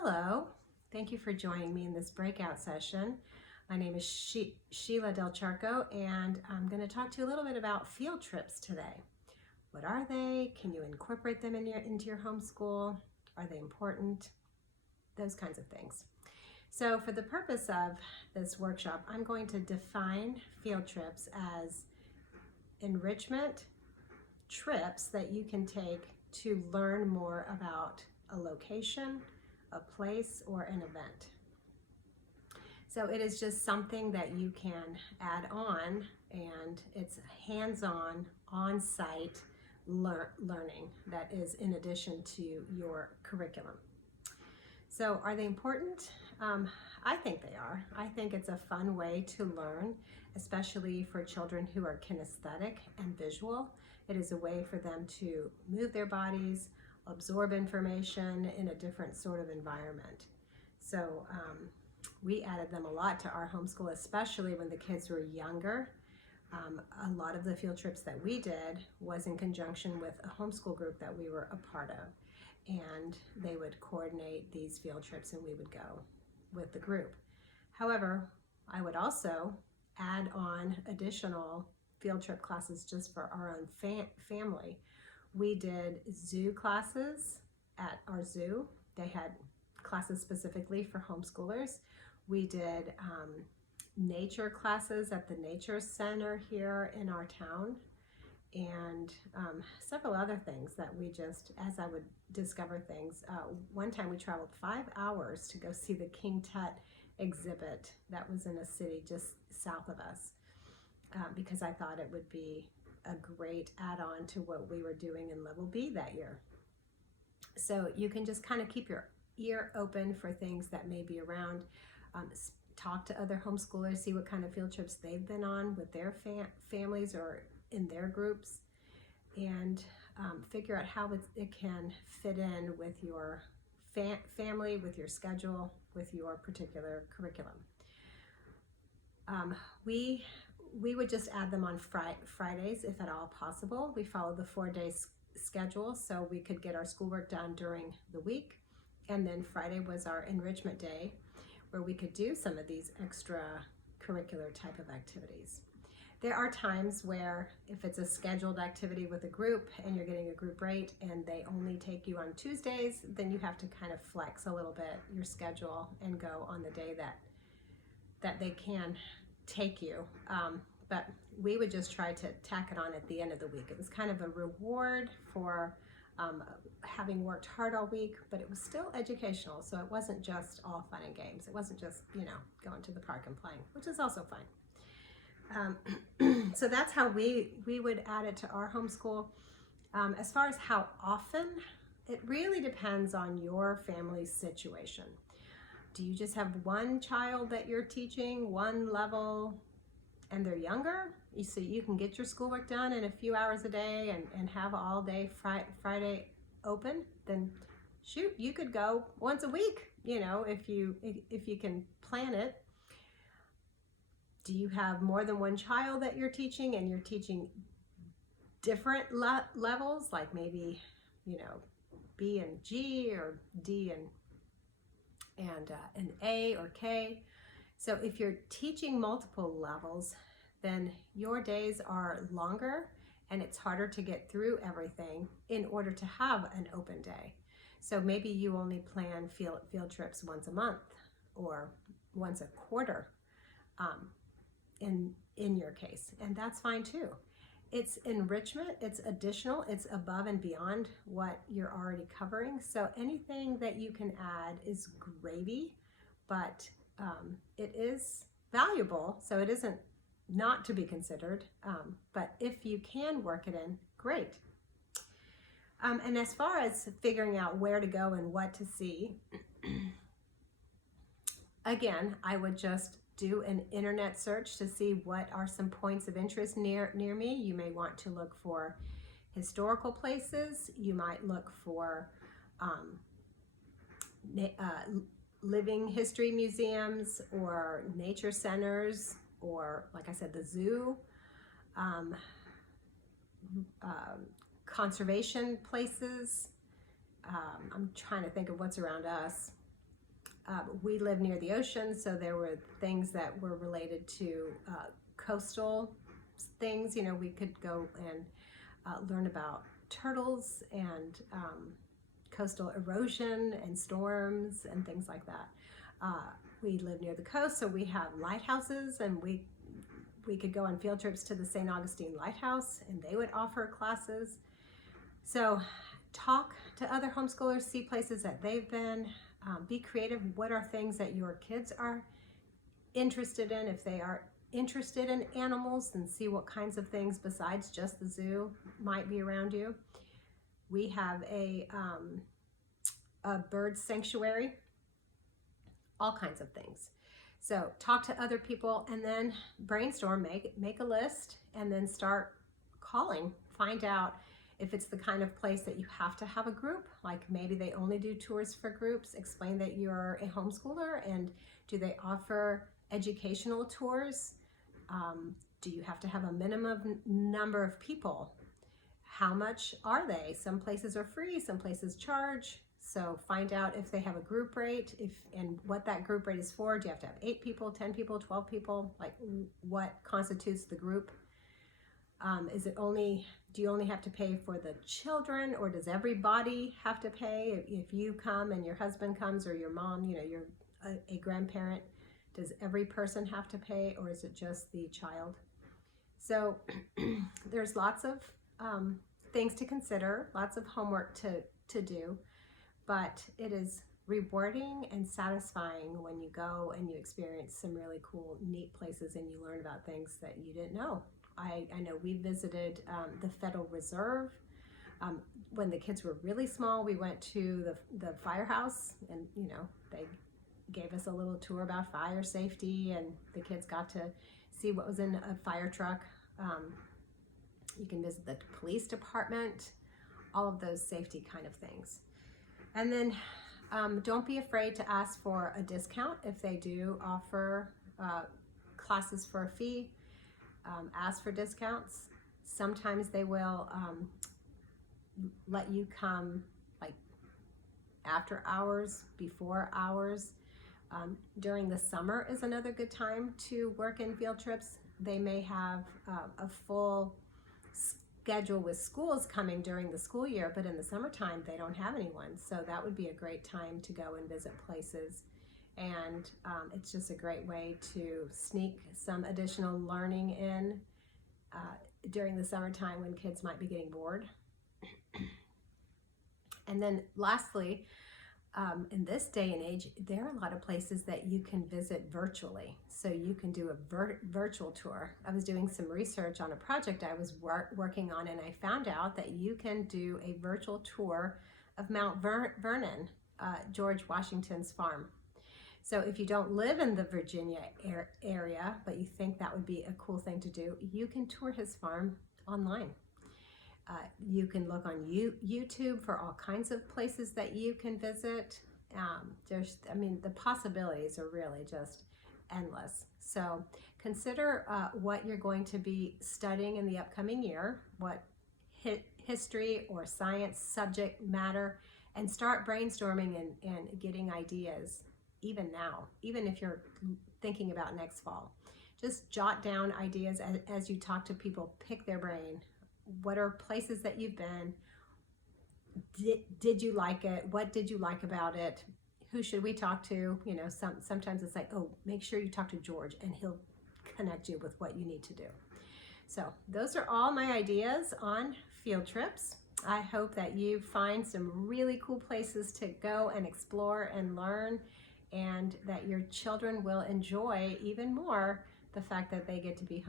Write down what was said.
Hello, thank you for joining me in this breakout session. My name is Sheila Del Charco, and I'm going to talk to you a little bit about field trips today. What are they? Can you incorporate them into your homeschool? Are they important? Those kinds of things. So for the purpose of this workshop, I'm going to define field trips as enrichment trips that you can take to learn more about a location, a place, or an event. So it is just something that you can add on, and it's hands-on, on-site learning that is in addition to your curriculum. So are they important? I think they are. I think it's a fun way to learn, especially for children who are kinesthetic and visual. It is a way for them to move their bodies, absorb information in a different sort of environment. So we added them a lot to our homeschool, especially when the kids were younger. A lot of the field trips that we did was in conjunction with a homeschool group that we were a part of. And they would coordinate these field trips and we would go with the group. However, I would also add on additional field trip classes just for our own family. We did zoo classes at our zoo. They had classes specifically for homeschoolers. We did nature classes at the nature center here in our town, and several other things that we just, as I would discover things. One time we traveled 5 hours to go see the King Tut exhibit that was in a city just south of us, because I thought it would be a great add-on to what we were doing in level B that year. So you can just kind of keep your ear open for things that may be around. Talk to other homeschoolers, see what kind of field trips they've been on with their families or in their groups, and figure out how it can fit in with your family, with your schedule, with your particular curriculum. We would just add them on Fridays if at all possible. We follow the 4-day schedule so we could get our schoolwork done during the week, and then Friday was our enrichment day where we could do some of these extra curricular type of activities. There are times where if it's a scheduled activity with a group and you're getting a group rate and they only take you on Tuesdays, then you have to kind of flex a little bit your schedule and go on the day that they can take you. But we would just try to tack it on at the end of the week. It was kind of a reward for having worked hard all week, but it was still educational. So it wasn't just all fun and games. It wasn't just, going to the park and playing, which is also fun. So that's how we would add it to our homeschool. As far as how often, it really depends on your family's situation. Do you just have one child that you're teaching, one level, and they're younger? So you can get your schoolwork done in a few hours a day and have all day Friday open, then shoot, you could go once a week, if you can plan it. Do you have more than one child that you're teaching and you're teaching different levels, like maybe, B and G or D and an A or K? So if you're teaching multiple levels, then your days are longer and it's harder to get through everything in order to have an open day. So maybe you only plan field trips once a month or once a quarter in your case, and that's fine too. It's enrichment, it's additional, it's above and beyond what you're already covering. So anything that you can add is gravy, but it is valuable, so it isn't not to be considered, but if you can work it in, great. And as far as figuring out where to go and what to see, again, I would just do an internet search to see what are some points of interest near me. You may want to look for historical places. You might look for living history museums or nature centers, or like I said, the zoo, conservation places. I'm trying to think of what's around us. We live near the ocean, so there were things that were related to coastal things. You know, we could go and learn about turtles and coastal erosion and storms and things like that. We live near the coast, so we have lighthouses, and we could go on field trips to the St. Augustine Lighthouse, and they would offer classes. So talk to other homeschoolers, see places that they've been, be creative. What are things that your kids are interested in? If they are interested in animals, then see what kinds of things besides just the zoo might be around you. We have a bird sanctuary, all kinds of things. So talk to other people and then brainstorm, make a list, and then start calling. Find out if it's the kind of place that you have to have a group, like maybe they only do tours for groups. Explain that you're a homeschooler, and do they offer educational tours? Do you have to have a minimum number of people? How much are they? Some places are free, some places charge. So find out if they have a group rate, and what that group rate is for. Do you have to have 8 people, 10 people, 12 people? Like, what constitutes the group? Do you only have to pay for the children, or does everybody have to pay? If you come and your husband comes, or your mom, you know, you're a grandparent, does every person have to pay, or is it just the child? So there's lots of things to consider, lots of homework to do, but it is rewarding and satisfying when you go and you experience some really cool, neat places, and you learn about things that you didn't know. I know we visited the Federal Reserve. When the kids were really small, we went to the firehouse, and you know, they gave us a little tour about fire safety, and the kids got to see what was in a fire truck. You can visit the police department, all of those safety kind of things. And then don't be afraid to ask for a discount if they do offer classes for a fee. Ask for discounts. Sometimes they will let you come like after hours, before hours. During the summer is another good time to work in field trips. They may have a full schedule with schools coming during the school year, but in the summertime they don't have anyone. So that would be a great time to go and visit places. And it's just a great way to sneak some additional learning in during the summertime when kids might be getting bored. And then lastly, in this day and age, there are a lot of places that you can visit virtually. So you can do a virtual tour. I was doing some research on a project I was working on, and I found out that you can do a virtual tour of Mount Vernon, George Washington's farm. So if you don't live in the Virginia area, but you think that would be a cool thing to do, you can tour his farm online. You can look on YouTube for all kinds of places that you can visit. The possibilities are really just endless. So consider what you're going to be studying in the upcoming year, what history or science subject matter, and start brainstorming and getting ideas even now, even if you're thinking about next fall. Just jot down ideas as you talk to people, pick their brain. What are places that you've been? Did you like it? What did you like about it? Who should we talk to? You know, sometimes it's like, oh, make sure you talk to George and he'll connect you with what you need to do. So those are all my ideas on field trips. I hope that you find some really cool places to go and explore and learn, and that your children will enjoy even more the fact that they get to be home.